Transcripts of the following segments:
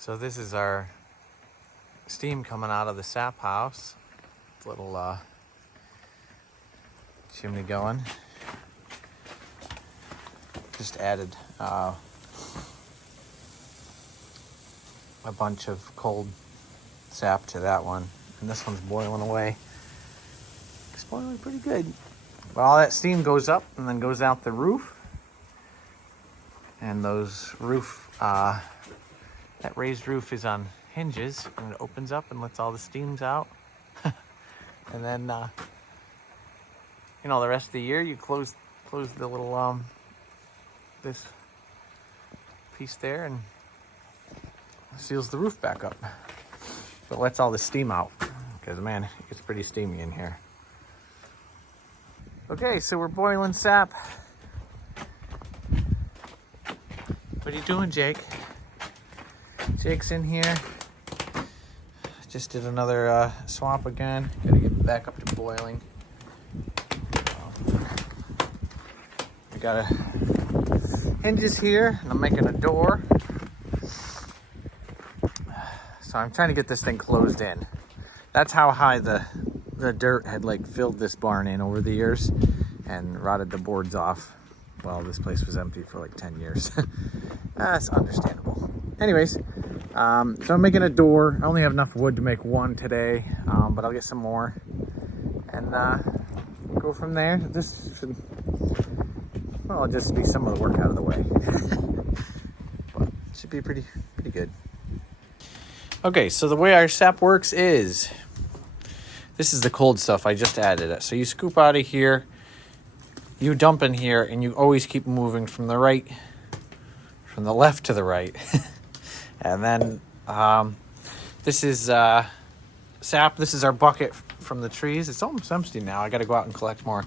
So this is our steam coming out of the sap house. Little chimney going. Just added a bunch of cold sap to that one, and this one's boiling away. It's boiling pretty good. But all that steam goes up and then goes out the roof, and those roof, that raised roof is on hinges, and it opens up and lets all the steams out. And then, the rest of the year you close the little this piece there and seals the roof back up. But lets all the steam out, because man, it gets pretty steamy in here. Okay, so we're boiling sap. What are you doing, Jake? Jake's in here. Just did another swamp again. Gotta get back up to boiling. We got hinges here, and I'm making a door. So I'm trying to get this thing closed in. That's how high the dirt had filled this barn in over the years and rotted the boards off. Well, this place was empty for 10 years. That's understandable. Anyways, so I'm making a door. I only have enough wood to make one today, but I'll get some more and go from there. This should, just be some of the work out of the way. But it should be pretty good. Okay, so the way our sap works is, this is the cold stuff. I just added it. So you scoop out of here, you dump in here, and you always keep moving from the left to the right. And then this is sap. This is our bucket from the trees. It's almost empty now. I got to go out and collect more.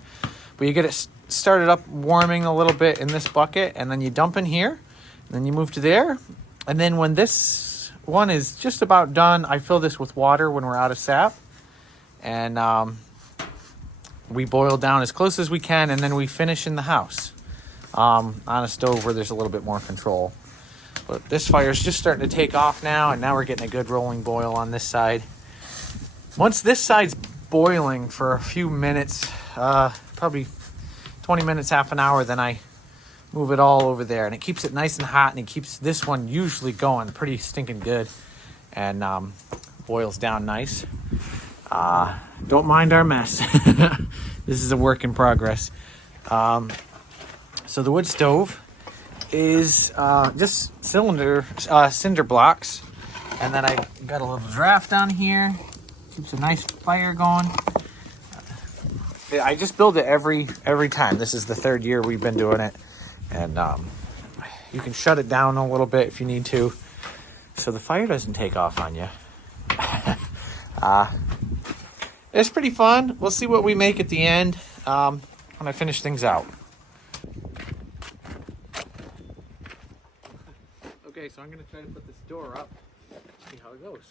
But you get it started up warming a little bit in this bucket, and then you dump in here, and then you move to there. And then when this one is just about done, I fill this with water when we're out of sap. And we boil down as close as we can, and then we finish in the house on a stove where there's a little bit more control. But this fire's just starting to take off now, and now we're getting a good rolling boil on this side. Once this side's boiling for a few minutes, probably 20 minutes, half an hour, then I move it all over there, and it keeps it nice and hot, and it keeps this one usually going pretty stinking good, and boils down nice. Don't mind our mess. This is a work in progress. So the wood stove is just cinder blocks, and then I got a little draft on here. Keeps a nice fire going. I just build it every time. This is the third year we've been doing it, and you can shut it down a little bit if you need to, so the fire doesn't take off on you. It's pretty fun. We'll see what we make at the end when I finish things out. Okay, so I'm going to try to put this door up, see how it goes.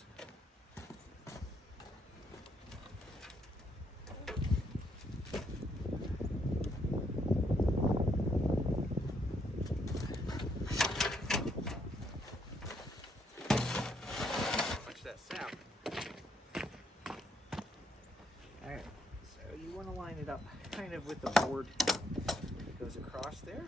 Watch that sap. Alright, so you want to line it up kind of with the board that goes across there.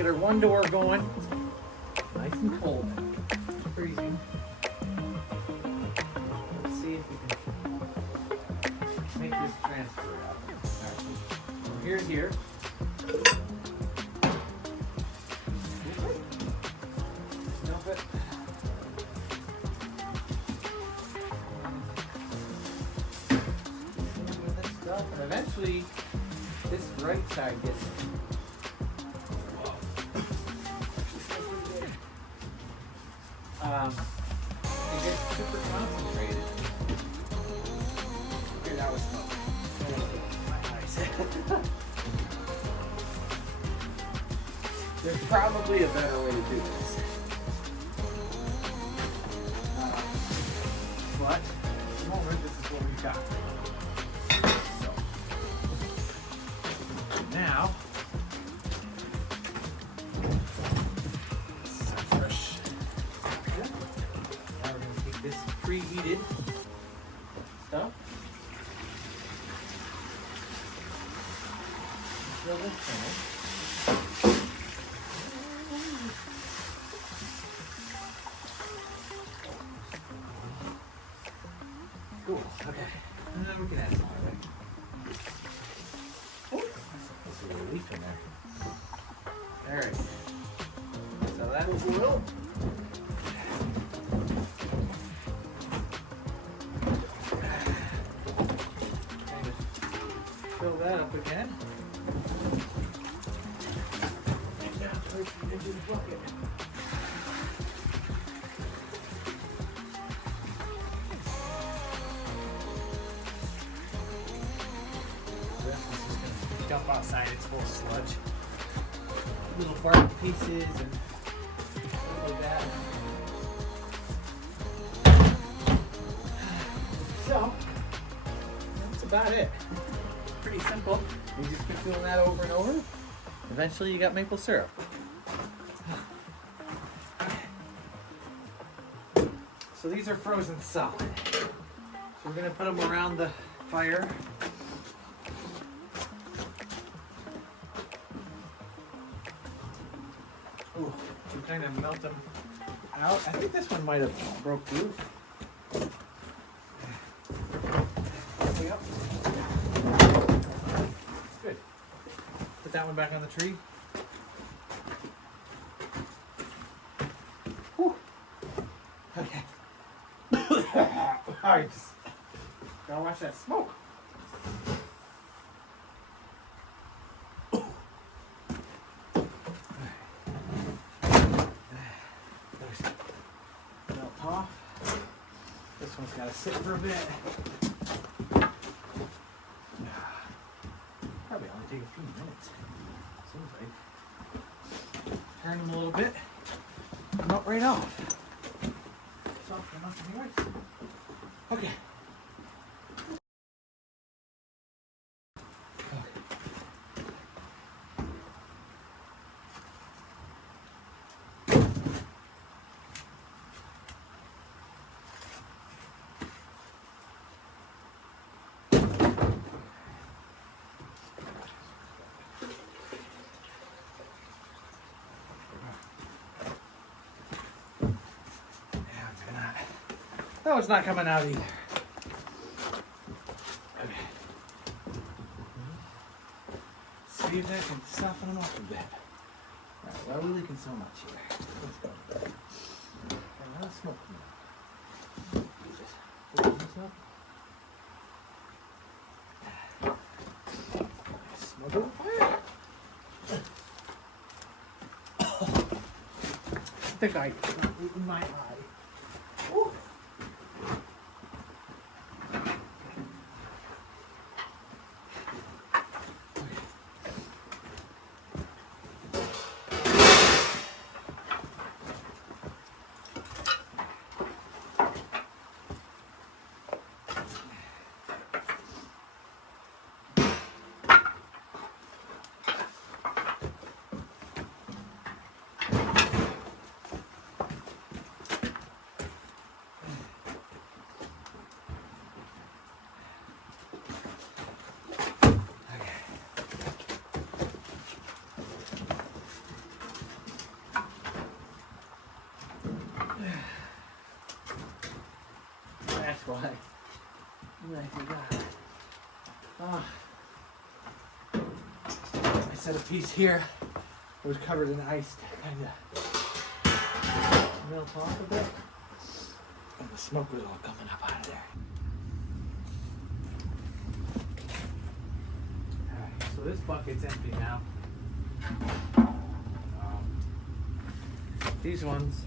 get our one door going. Nice and cold. Freezing. Let's see if we can make this transfer out. Actually, from here to here. Dump it. This stuff, and eventually this right side gets. It gets super concentrated. Okay, that was smoke. My eyes. There's probably a better way to do this. But at the moment, this is what we've got. So, now, this is our fresh. Now we're going to take this preheated stuff. Fill this in. Cool. Okay. And then we can add some more, right? Oh, there's a little leak in there. Alright. So that will. Kind of fill that up again. And now place it into the bucket. Dump outside, it's full of sludge. Little bark pieces and stuff like that. So, that's about it. Pretty simple. You just keep doing that over and over. Eventually you got maple syrup. So these are frozen solid. So we're gonna put them around the fire. Ooh, to kind of melt them out. I think this one might have broke loose. Up. Good. Put that one back on the tree. Whew. Okay. Alright, just gotta watch that smoke. Melt off. This one's gotta sit for a bit. Probably only take a few minutes. Seems like. Turn them a little bit. Melt right off. Soft enough anyways. Okay. No, it's not coming out either. Okay. See if that can soften them up a bit. Alright, why are we leaking so much here? Let's go. A lot of smoke coming out. Just open this up. Smoke on fire. I think I in my eye. Ooh. flag. I forgot. Ah. I set a piece here. It was covered in ice to kind of melt off a bit. And the smoke was all coming up out of there. Alright, so this bucket's empty now. These ones.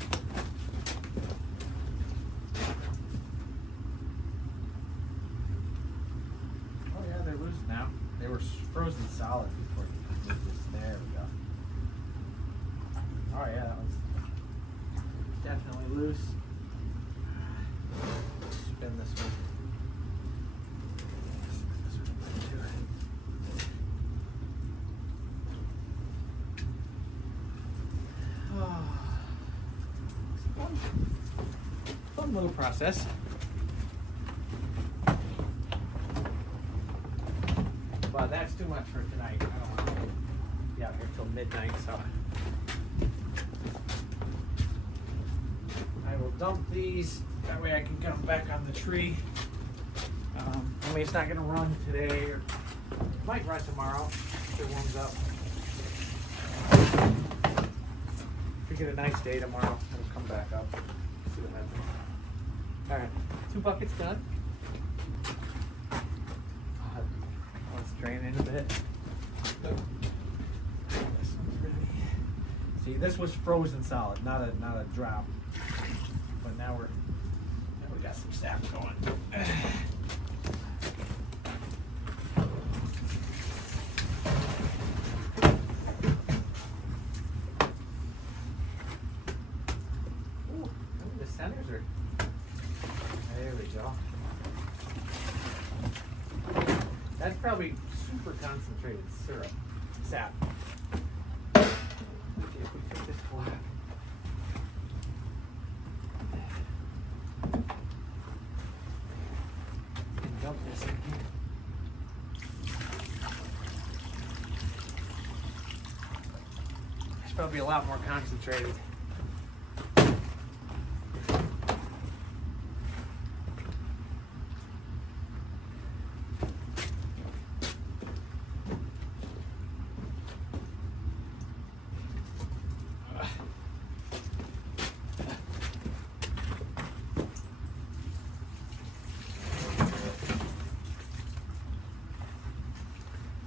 Oh yeah, they're loose now. They were frozen solid before you moved this. There we go. Oh yeah, that one's definitely loose. Spin this one. This one too. Fun little process. Well, that's too much for tonight. I don't want to be out here till midnight, so I will dump these. That way I can get them back on the tree. I mean, it's not going to run today, or it might run tomorrow if it warms up. If we get a nice day tomorrow, it'll come back up. See what happens. All right, 2 buckets done. Let's drain in a bit. This one's ready. See, this was frozen solid, not a drop. But now we got some sap going. Ooh, the centers are. There we go. That's probably super concentrated syrup, sap. Okay, if we put this flat. And dump this in here. It's probably a lot more concentrated.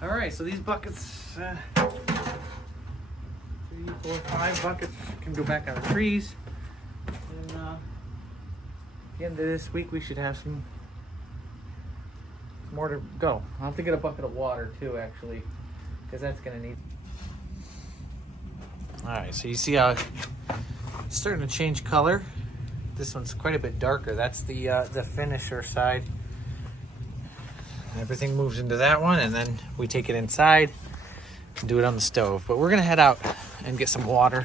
All right, so these buckets, 3, 4, 5 buckets can go back on the trees. And at the end of this week, we should have some more to go. I'll have to get a bucket of water too, actually, because that's gonna need. All right, so you see how it's starting to change color. This one's quite a bit darker. That's the finisher side. Everything moves into that one, and then we take it inside and do it on the stove. But we're gonna head out and get some water.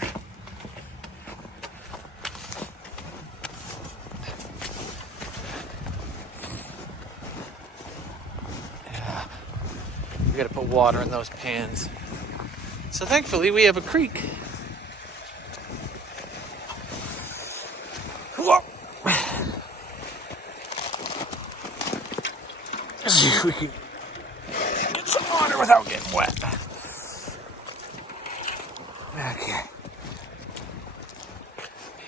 Yeah. We gotta put water in those pans. So thankfully we have a creek. Whoa. See if we can get some water without getting wet. Okay.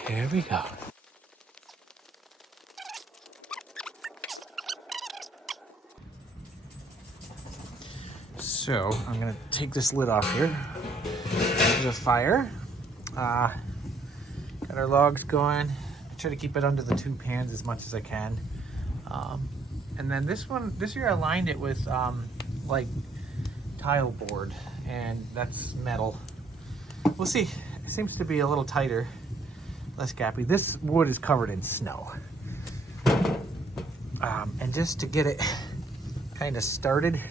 Here we go. So I'm gonna take this lid off here. There's a fire. Got our logs going. I try to keep it under the 2 pans as much as I can. And then this year I lined it with like tile board, and that's metal. We'll see. It seems to be a little tighter, less gappy. This wood is covered in snow. And just to get it kind of started,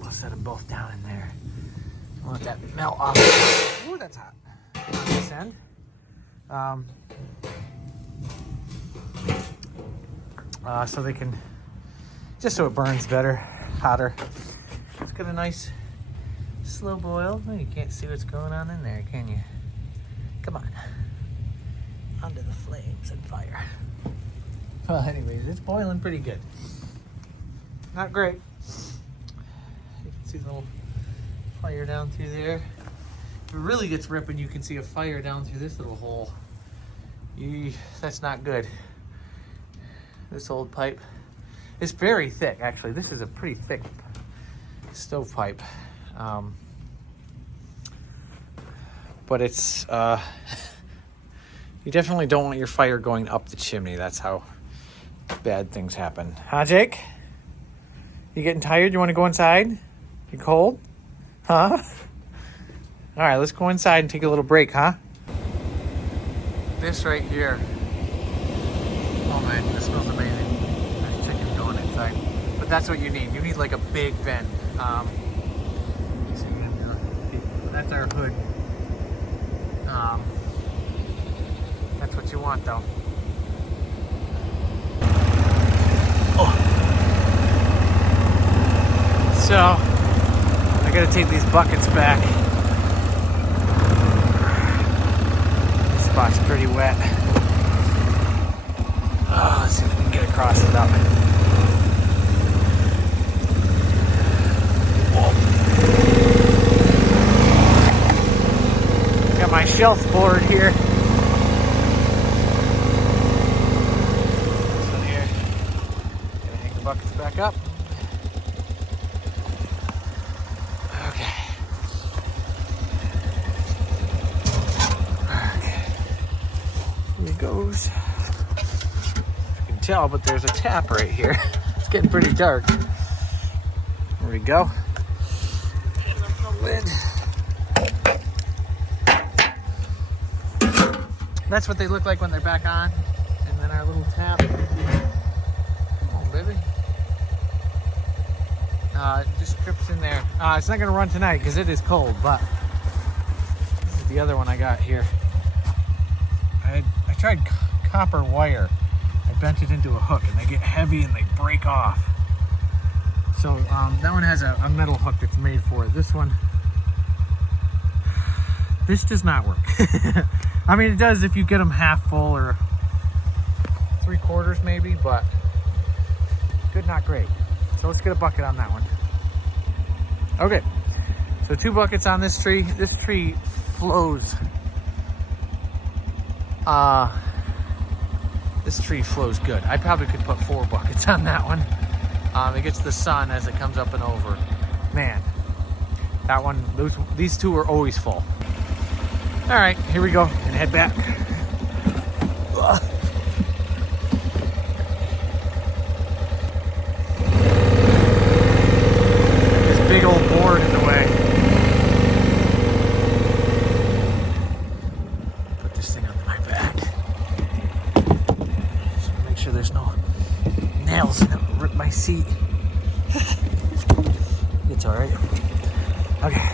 we'll set them both down in there. I'll let that melt off. Ooh, that's hot. On this end. So they can, just so it burns better, hotter. It's got a nice slow boil. Oh, you can't see what's going on in there, can you? Come on. Onto the flames and fire. Well, anyways, it's boiling pretty good. Not great. You can see the little fire down through there. If it really gets ripping, you can see a fire down through this little hole. That's not good. This old pipe. It's very thick, actually. This is a pretty thick stovepipe. But it's, you definitely don't want your fire going up the chimney. That's how bad things happen. Huh, Jake? You getting tired? You want to go inside? You cold? Huh? All right, let's go inside and take a little break, huh? This right here. Oh man, this smells amazing. There's chicken going inside. But that's what you need. You need like a big vent. That's our hood. That's what you want though. Oh. So, I gotta take these buckets back. This spot's pretty wet. Oh, let's see if we can get across without me. Got my shelf board here. This one here. Gonna hang the buckets back up. Okay. Here it goes. You can tell, but there's a tap right here. It's getting pretty dark. There we go. And the lid. That's what they look like when they're back on. And then our little tap. Come on, baby. Just drips in there. It's not gonna run tonight because it is cold, but this is the other one I got here. I tried copper wire. I bent it into a hook and they get heavy and they break off. So that one has a metal hook that's made for it. This one, this does not work. I mean, it does if you get them half full or 3/4 maybe, but good, not great. So let's get a bucket on that one. Okay, so 2 buckets on this tree. This tree flows. This tree flows good. I probably could put 4 buckets on that one. It gets the sun as it comes up and over. Man, that one, these 2 are always full. All right, here we go, and head back. Ugh. This big old board in the way. Put this thing on my back. Just make sure there's no nails in it. Rip my seat. It's all right. Okay.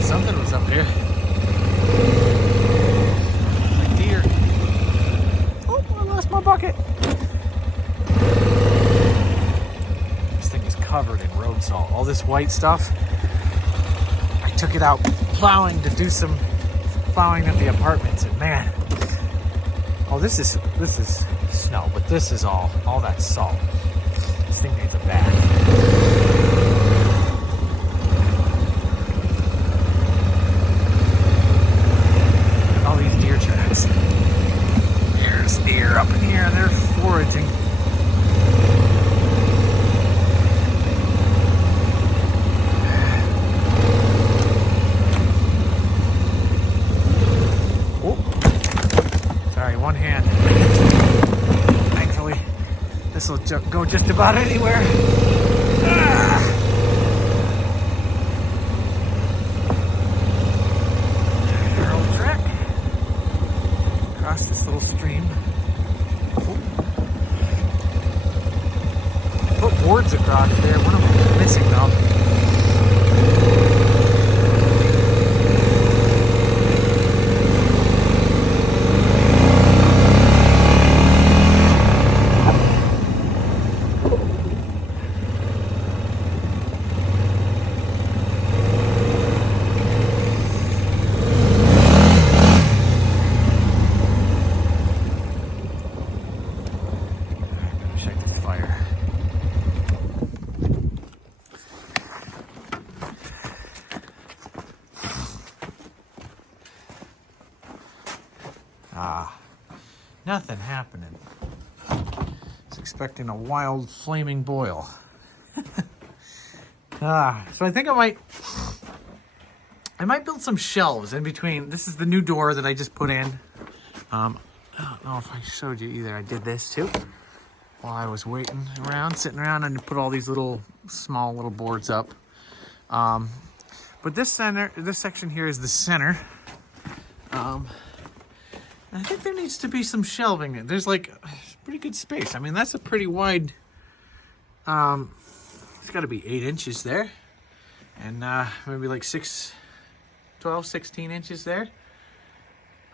Something was up here. Like deer. Oh, I lost my bucket. This thing is covered in road salt. All this white stuff. I took it out plowing to do some plowing at the apartments, and man. Oh, this is snow, but this is all that salt. This thing needs a bath. There's deer up in here, they're foraging. Oh, sorry, one hand. Thankfully, this will go just about anywhere. This little stream. Oh. Put boards across there. One of them is missing though. Ah, nothing happening. I was expecting a wild flaming boil. So I think I might build some shelves in between. This is the new door that I just put in. I don't know if I showed you either. I did this too while I was waiting around, sitting around, and put all these small little boards up. But this section here is the center. I think there needs to be some shelving. There's like pretty good space. I mean, that's a pretty wide. It's got to be 8 inches there, and maybe like 12, 16 inches there.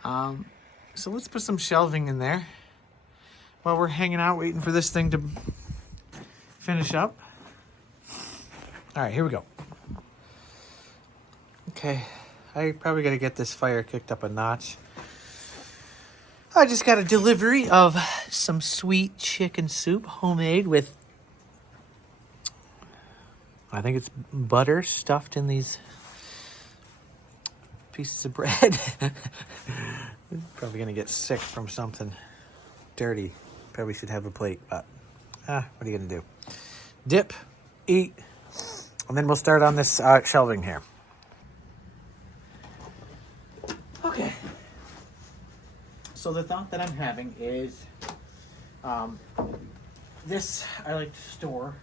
So let's put some shelving in there while we're hanging out waiting for this thing to finish up. All right, here we go. Okay, I probably got to get this fire kicked up a notch. I just got a delivery of some sweet chicken soup, homemade with, I think it's butter stuffed in these pieces of bread. Probably gonna get sick from something dirty. Probably should have a plate, but what are you gonna do? Dip, eat, and then we'll start on this shelving here. Okay. So the thought that I'm having is, this I like to store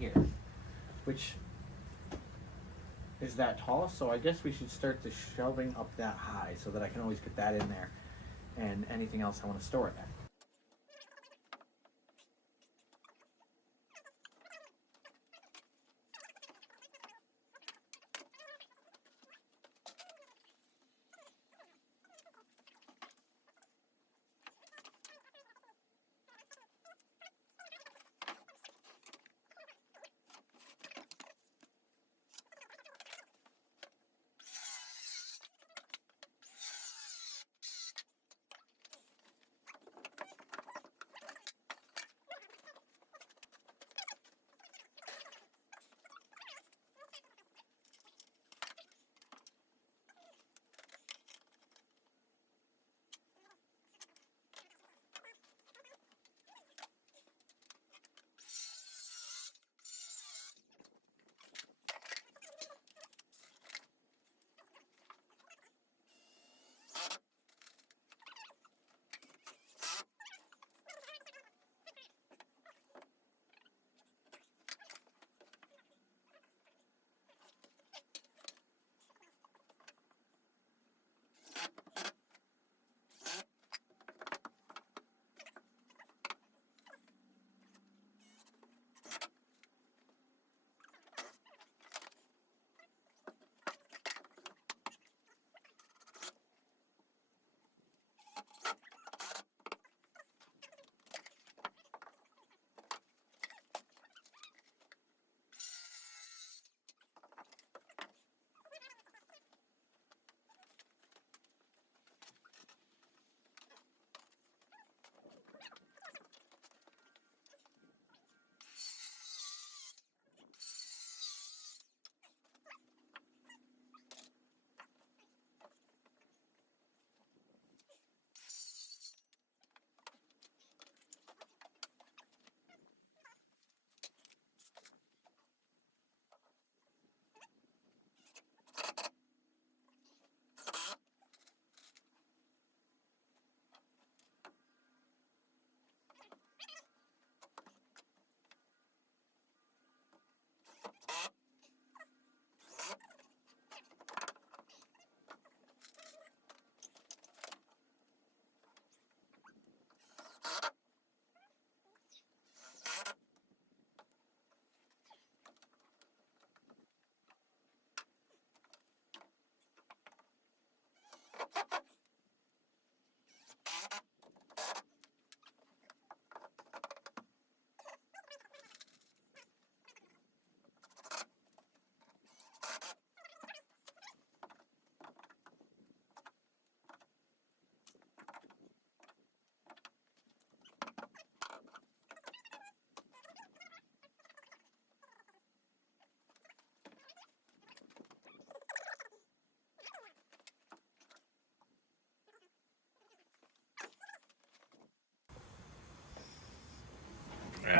here, which is that tall, so I guess we should start the shelving up that high so that I can always get that in there and anything else I want to store there.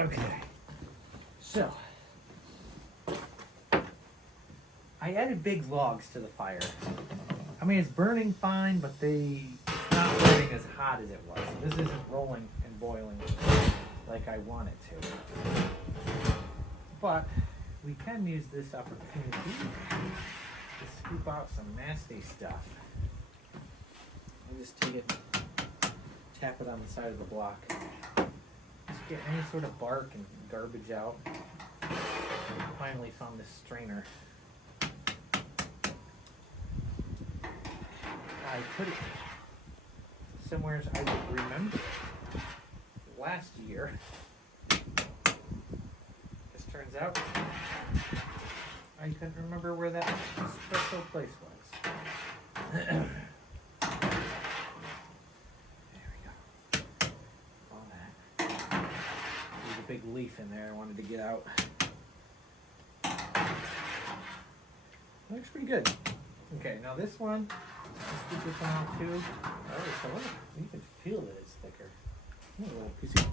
Okay, so I added big logs to the fire. I mean, it's burning fine, but it's not burning as hot as it was. This isn't rolling and boiling like I want it to. But we can use this opportunity to scoop out some nasty stuff. I just take it, tap it on the side of the block. Just get any sort of bark and garbage out. Finally found this strainer. I put it somewhere I would remember last year. This turns out I couldn't remember where that special place was. There we go. All that. There's a big leaf in there I wanted to get out. Looks pretty good. Okay, now this one, let's get this one out too. Oh, so you can feel that it's thicker. A little piece of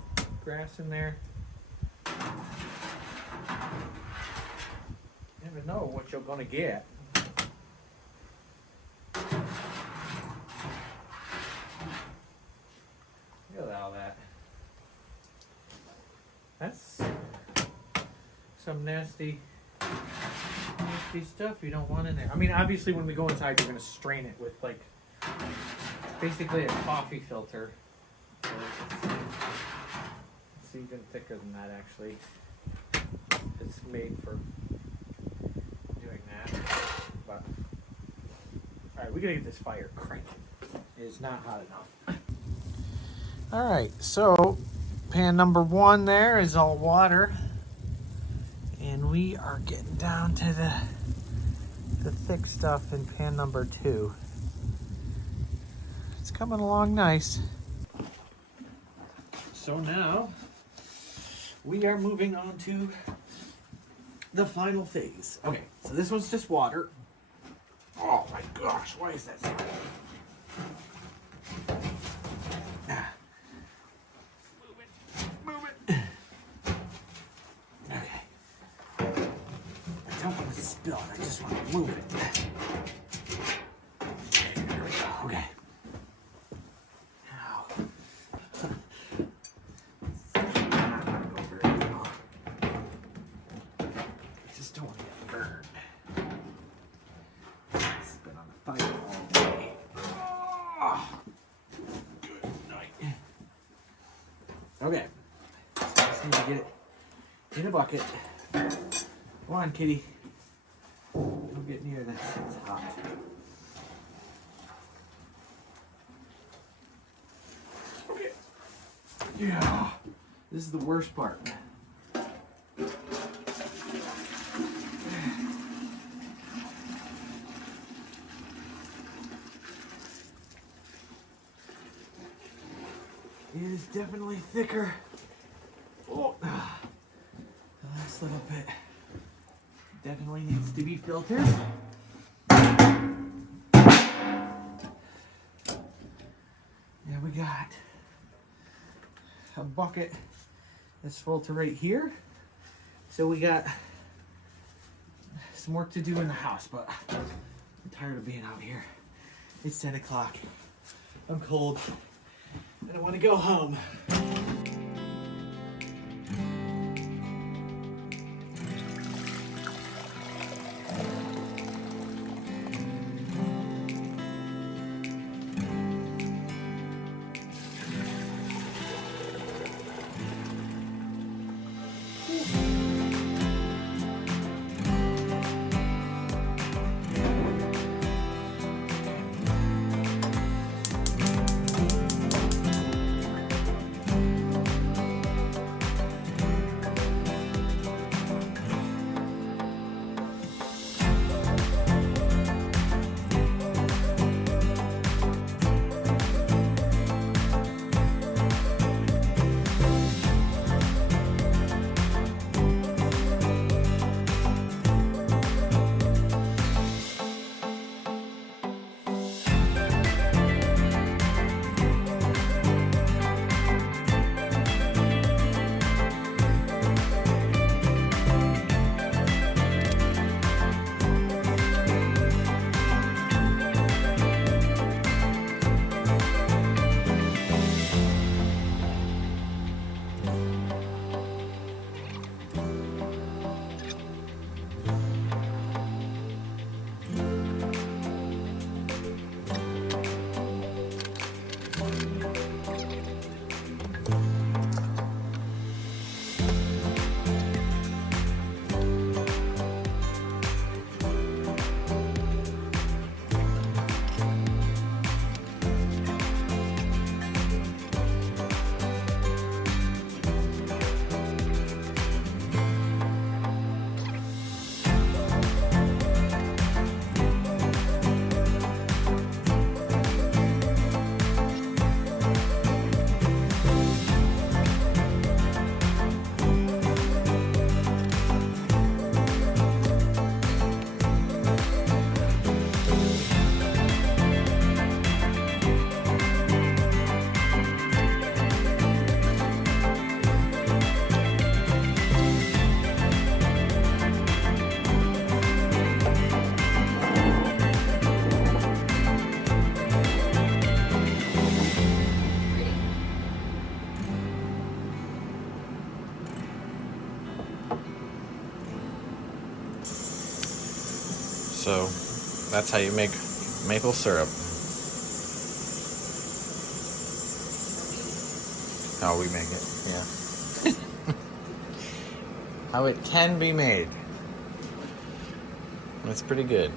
grass in there. You never know what you're gonna get. Look at all that. That's some nasty stuff you don't want in there. I mean, obviously when we go inside, you're going to strain it with like basically a coffee filter. So it's even thicker than that actually. It's made for doing that. But alright, we gotta get this fire cranking. It is not hot enough. Alright, so pan number 1 there is all water. And we are getting down to the thick stuff in pan number 2. It's coming along nice. So now we are moving on to the final phase. Okay, so this one's just water. Oh my gosh, why is that so heavy? Move it. Okay. I don't want to spill it, I just want to move it. There we go, okay. Now, not gonna go very well. I just don't want to get burned. It's been on the fire all day. Oh, good night. Okay, so I just need to get it in a bucket. Come on, kitty. Don't get near this. It's hot. Okay. Yeah. This is the worst part. It is definitely thicker. Oh, the last little bit definitely needs to be filtered. Yeah, we got a bucket that's full to right here. So we got some work to do in the house, but I'm tired of being out here. It's 10 o'clock. I'm cold. And I want to go home. So that's how you make maple syrup. How we make it, yeah. How it can be made. That's pretty good.